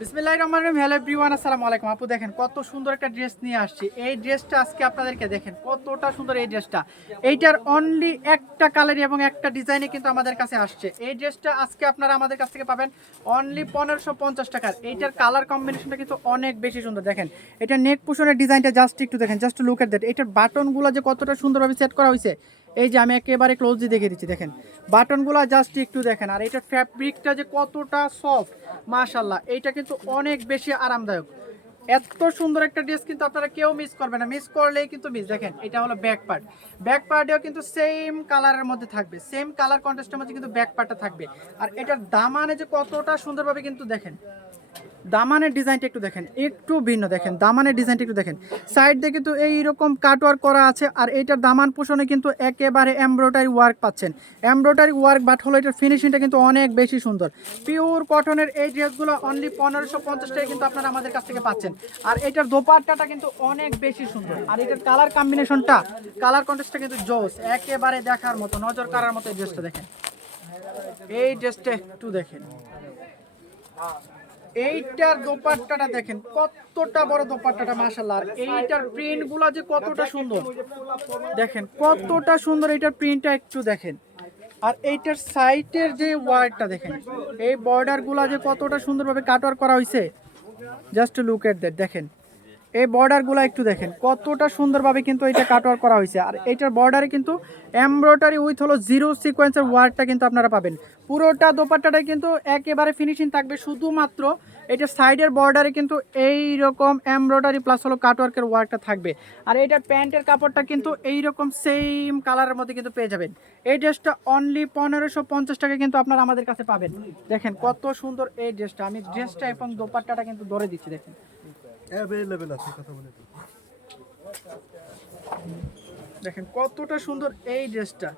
বিসমিল্লাহির রহমানির রহিম। Hello everyone, আসসালামু আলাইকুম। আপু দেখেন কত সুন্দর একটা ড্রেস নিয়ে আসছি। এই ড্রেসটা আজকে আপনাদেরকে দেখেন কতটা সুন্দর এই ড্রেসটা। এইটার অনলি একটা কালারই এবং একটা ডিজাইনে কিন্তু আমাদের কাছে আসছে। এই ড্রেসটা আজকে আপনারা আমাদের কাছ থেকে পাবেন অনলি 1550 টাকার। এইটার কালার কম্বিনেশনটা কিন্তু অনেক বেশি সুন্দর। দেখেন এটা নেক পোশনের ডিজাইনটা জাস্ট একটু দেখেন, জাস্ট লুক এট দ্যাট। এটার বাটনগুলো যে কতটা সুন্দরভাবে সেট করা হয়েছে, এই যে আমি একেবারে ক্লোজলি দেখে দিচ্ছি। দেখেন বাটনগুলো জাস্ট একটু দেখেন, আর এটার ফ্যাব্রিকটা যে কতটা সফট, মাশাল্লাহ। এইটা কিন্তু অনেক বেশি আরামদায়ক। এত সুন্দর একটা ড্রেস কিন্তু আপনারা কেউ মিস করবেন না, মিস করলেই কিন্তু মিস। দেখেন এটা হলো ব্যাক পার্ট, ব্যাক পার্টেও কিন্তু সেম কালারের মধ্যে থাকবে, সেম কালার কন্ট্রাস্টের মধ্যে কিন্তু ব্যাক পার্টটা থাকবে। আর এটার দামানে যে কতটা সুন্দরভাবে কিন্তু দেখেন, দামানের ডিজাইনটা একটু দেখেন, একটু ভিন্ন। দেখেন দামানের ডিজাইনটা একটু দেখেন, সাইড দিয়ে কিন্তু এইরকম কাটওয়ার্ক করা আছে। আর এইটার দামান পোষণে কিন্তু একেবারে এমব্রয়ডারি ওয়ার্ক পাচ্ছেন, এমব্রয়ডারি ওয়ার্ক। বাট হলো এটার ফিনিশিংটা কিন্তু অনেক বেশি সুন্দর। পিওর কটনের এই ড্রেসগুলো অনলি 1550 টাকা কিন্তু আপনারা আমাদের কাছ থেকে পাচ্ছেন। আর এটার দোপাট্টাটা কিন্তু অনেক বেশি সুন্দর। আর এটার কালার কম্বিনেশনটা, কালার কন্ট্রাস্টটা কিন্তু জোস, একেবারে দেখার মতো, নজর কাড়ার মতো এই ড্রেসটা। দেখেন এই ড্রেসটা একটু দেখেন, এইটার দোপাট্টাটা দেখেন কতটা বড় দোপাট্টাটা, মাশাআল্লাহ। আর এইটার প্রিন্ট গুলা যে কতটা সুন্দর, দেখেন কতটা সুন্দর এইটার প্রিন্টটা একটু দেখেন। আর এইটার সাইডের যে ওয়ার্কটা দেখেন, এই বর্ডার গুলা যে কতটা সুন্দরভাবে কাটওয়ার্ক করা হয়েছে, জাস্ট লুক এট দ্যাট। দেখেন এই বর্ডারগুলো একটু দেখেন কতটা সুন্দরভাবে কিন্তু এটা কাটওয়ার্ক করা হয়েছে। আর এইটার বর্ডারে কিন্তু এমব্রয়ডারি উইথ হলো জিরো সিকোয়েন্সের ওয়ার্কটা কিন্তু আপনারা পাবেন। পুরোটা দোপাট্টাটাই কিন্তু একেবারে ফিনিশিং থাকবে, শুধুমাত্র এটা সাইডের বর্ডারে কিন্তু এই রকম এমব্রয়ডারি প্লাস হলো কাটওয়ার্কের ওয়ার্কটা থাকবে। আর এইটার প্যান্টের কাপড়টা কিন্তু এই রকম সেম কালারের মধ্যে কিন্তু পেয়ে যাবেন। এই ড্রেসটা অনলি 1550 টাকা কিন্তু আপনারা আমাদের কাছে পাবেন। দেখেন কত সুন্দর এই ড্রেসটা, আমি ড্রেসটা এবং দোপাট্টাটা কিন্তু ধরে দিচ্ছি। দেখেন অ্যাভেলেবেল আছে, কথা বলে দিই। দেখেন কতটা সুন্দর এই ড্রেসটা,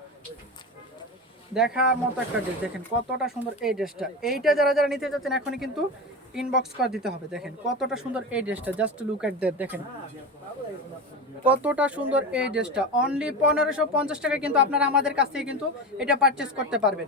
দেখার মতো একটা ড্রেস। দেখেন কতটা সুন্দর এই ড্রেসটা। এইটা যারা যারা নিতে যাচ্ছেন এখনই কিন্তু ইনবক্স করে দিতে হবে। দেখেন কতটা সুন্দর এই ড্রেসটা, জাস্ট লুক এট দ্যাট। দেখেন কতটা সুন্দর এই ড্রেসটা, অনলি 1550 টাকা কিন্তু আপনারা আমাদের কাছ থেকে কিন্তু এটা পারচেস করতে পারবেন।